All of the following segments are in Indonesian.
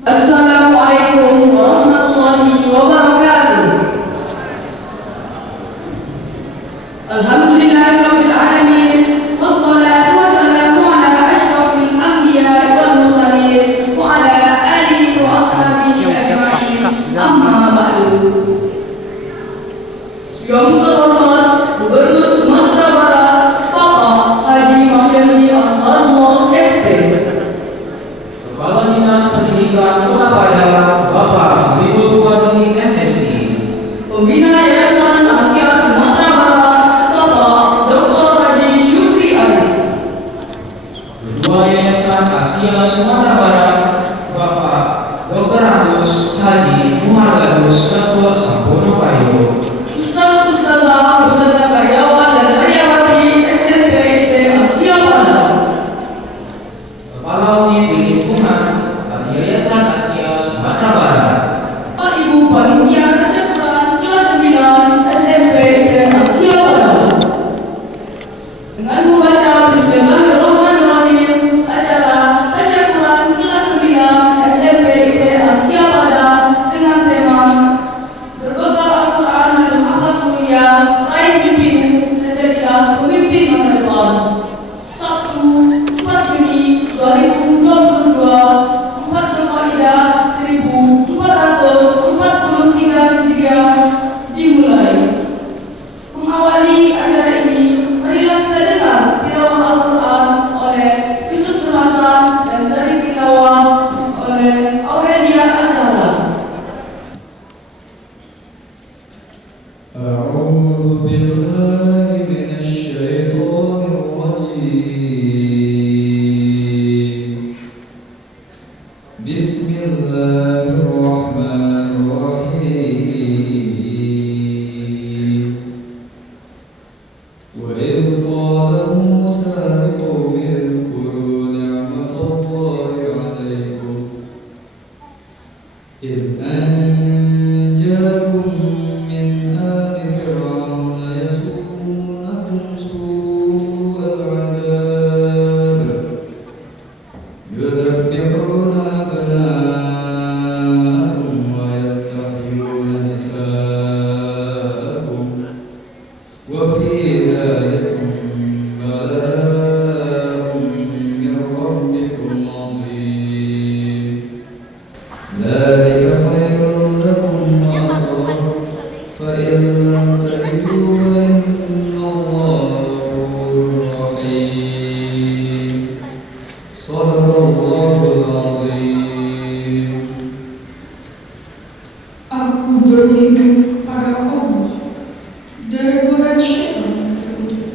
Assalamualaikum warahmatullahi wabarakatuh. Alhamdulillahirabbil alamin wassalatu wassalamu ala asyrafil anbiya'i wal mursalin wa ala alihi wa ashabihi ajma'in. Amma ba'du. Yang terhormat Gubernur Sumatera Barat Bapak Haji Mahyildi Ansarullah SP, Kepala Dinas Pendidikan Kota Padang Bapak Habibul Fuadi MSI, Pembina Yayasan Askia Sumatera Barat Bapak Dr. Haji Syukri Arif, Ketua Yayasan Askia Sumatera Barat Bapak Dr. Agus Haji Muhargadus Ketua Sampono Payo, Ustaz Ustazah beserta karyawan dan karyawati SMP IT Askia Padang, Kepala Unit di Lingkungan dari Yayasan Askia Sumatera Barat, Bapak Ibu Panitia Tasyaturan kelas 9 SMP IT Askia Padang. Dengan membaca Bismillahirrahmanirrahim, acara Tasyaturan kelas 9 SMP IT Askia Padang dengan tema berbekal Al-Quran dan akhlak mulia, raih mimpimu dan jadilah pemimpin masa depan. Sabtu 4 Juni 2022, 4 Zulkaidah 1443 Hijriah dimulai. Mengawali acara ini, marilah kita dengar tilawah Al-Quran oleh Yusuf Nur Hasan dan sari tilawah oleh Aurelia Azhara. أعوذ بالله من الشيطان الرجيم بسم الله الرحمن الرحيم وإذ قال موسى لقومه اذكروا نعمة الله عليكم إذ أنجاكم من آل فرعون يسومونكم سوء العذاب يذبحون أبناءكم ويستحيون نساءكم وفي ذلكم بلاء من ربكم عظيم ذلك خير لكم وأطهر فإن لم تجدوا فإن الله غفور رحيم صدق الله العظيم. Aku berlindung kepada Allah dari godaan syaitan yang terkutuk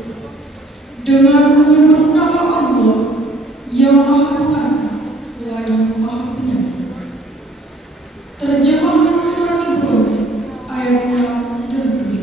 dengan menyebut nama Allah yang Maha Kuasa lagi Maha Penyayang. Terjemahan surat Ibrahim ayat 6 dan 7.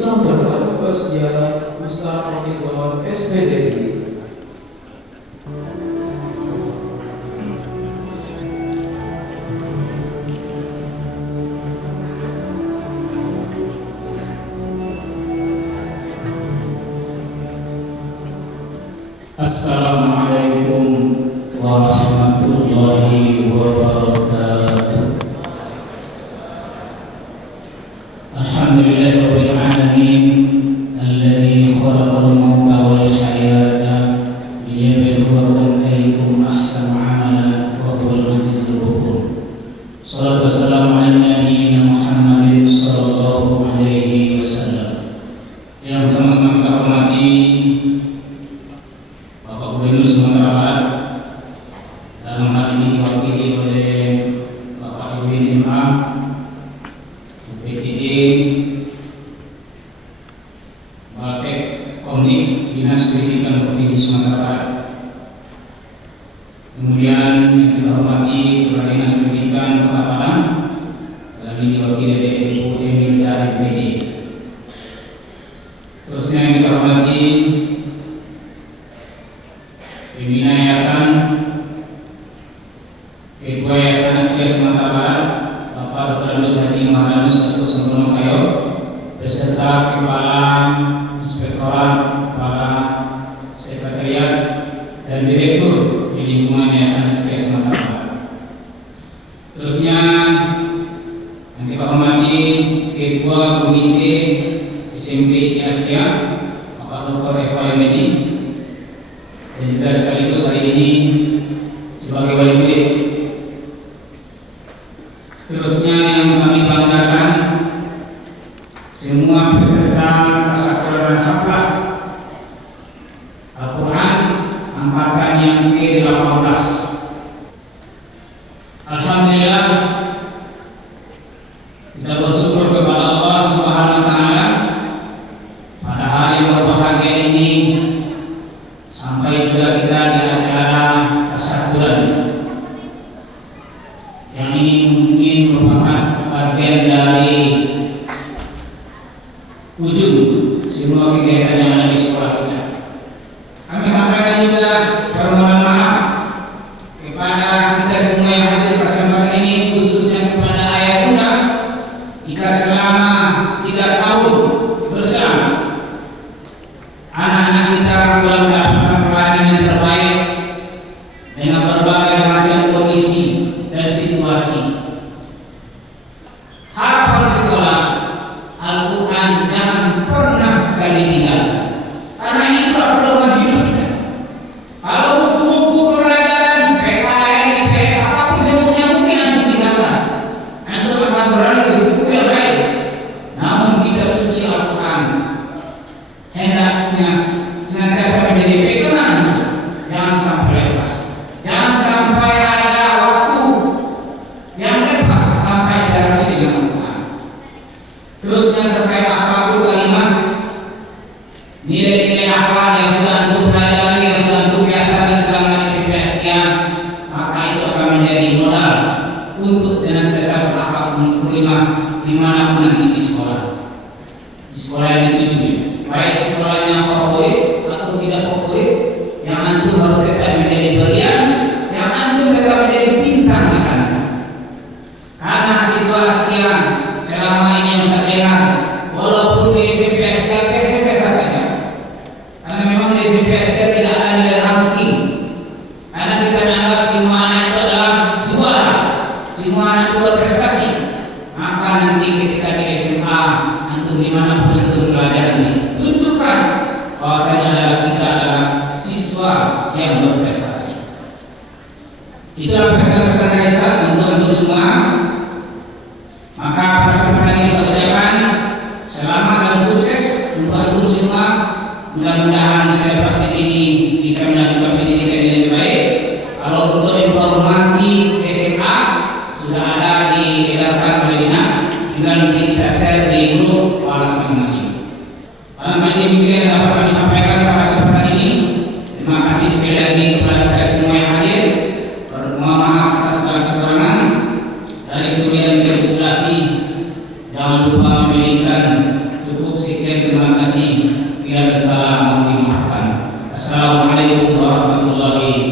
Islam Berdoa Bersedia Ustaz Profesor SPD. Assalamualaikum warahmatullahi wabarakatuh. Alhamdulillahirabbil alamin alladzi khalaqal mauta wal hayata liyabluwakum ayyukum ahsanu amala wa huwal azizul ghafur. Shallallahu wassalamu ala nabiyyina Muhammadin sallallahu alaihi wasallam. Yang sama-sama kita hormati Gubernur Sumatera Barat, dalam hal ini diwakili oleh Bapak Irwin MA, PTD, Baltek Komdik, Dinas Pendidikan Provinsi Sumatera Barat. Kemudian yang kita hormati Kepala Dinas Pendidikan Kota Padang, dalam ini diwakili oleh Ibu Emilda MPD. Terusnya yang kita hormati pimpinan Yayasan, Ketua Yayasan Askia Sumatera Barat, Bapak Dr. Anus Haji Maranus Dr. Sembrono Kayo, beserta Kepala Inspektorat, Kepala Sekretariat, dan Direktur di lingkungan Yayasan Askia Sumatera Barat. Terusnya yang kita hormati Ketua Komite SMP Askia, Bapak Dr. Eva Yomedi, dan juga sekaligus hari ini sebagai wali murid. Seterusnya yang kami banggakan, semua peserta tasawuran hafal Al-Quran angkatan yang ke-18. Alhamdulillah, kita bersyukur kepada Allah Subhanahu wa taala pada hari yang berbahagia ini, sampai juga kita di acara tasawuran yang ini mungkin merupakan bagian dari ujung semua kegiatan yang ada di sekolah kita. Kami sampaikan juga permohonan maaf kepada kita semua yang hadir pada kesempatan ini, khususnya kepada ayah bunda, jika selama 3 tahun bersama anak-anak kita belum mendapatkan pelatihan yang terbaik dengan berbagai macam kondisi dan situasi. Hafal sekolah Al-Quran jangan pernah sekali tinggalkan, karena itu pedoman hidup kita. Kalau buku-buku pelajaran PKN, IPS, apapun semuanya mungkin antum tinggalkan, antum akan beralih ke buku yang lain. Namun kitab suci Al-Quran hendaknya senantiasa menjadi pegangan, jangan sampai lepas, jangan sampai ada waktu yang lepas sampai interaksi dengan Al-Quran. Terus yang terkait akhlakul karimah, nilai-nilai akhlak yang sudah antum pelajari, yang sudah antum biasakan selama di SPSK, maka itu akan menjadi modal untuk senantiasa berakhlak karimah dimanapun nanti di sekolah. Di sekolah yang dituju, baik sekolahnya favorit atau tidak favorit, yang antum harus tetap menjadi bagian, yang antum tetap menjadi bintang di sana. Karena siswa Askia selama ini yang saya dengar, walaupun di SMP saja, karena memang di SMP tidak ada nilai ranking, karena kita menganggap semua anak itu adalah juara, semua anak itu berprestasi. Maka nanti ketika di SMA, antum dimanapun antum belajar ini, tunjukkan bahwasanya adalah kita adalah siswa yang berprestasi. Itulah pesan-pesan dari Ustaz untuk antum semua. Maka kesempatan ini saya ucapkan selamat dan sukses untuk antum semua. Mudah-mudahan saya pas di sini bisa melakukan pendidikan yang lebih baik. Kalau untuk informasi SMA sudah ada diedarkan oleh dinas, tinggal nanti kita share di grup kelas masing-masing. Barangkali demikian yang dapat kami sampaikan pada kesempatan ini. Terima kasih sekali lagi kepada kita semua yang hadir. Mohon maaf atas segala kekurangan. Dari sekian terpopulasi, jangan lupa memberikan cukup sekian terima kasih. Bila bersalah mohon dimaafkan. Assalamualaikum warahmatullahi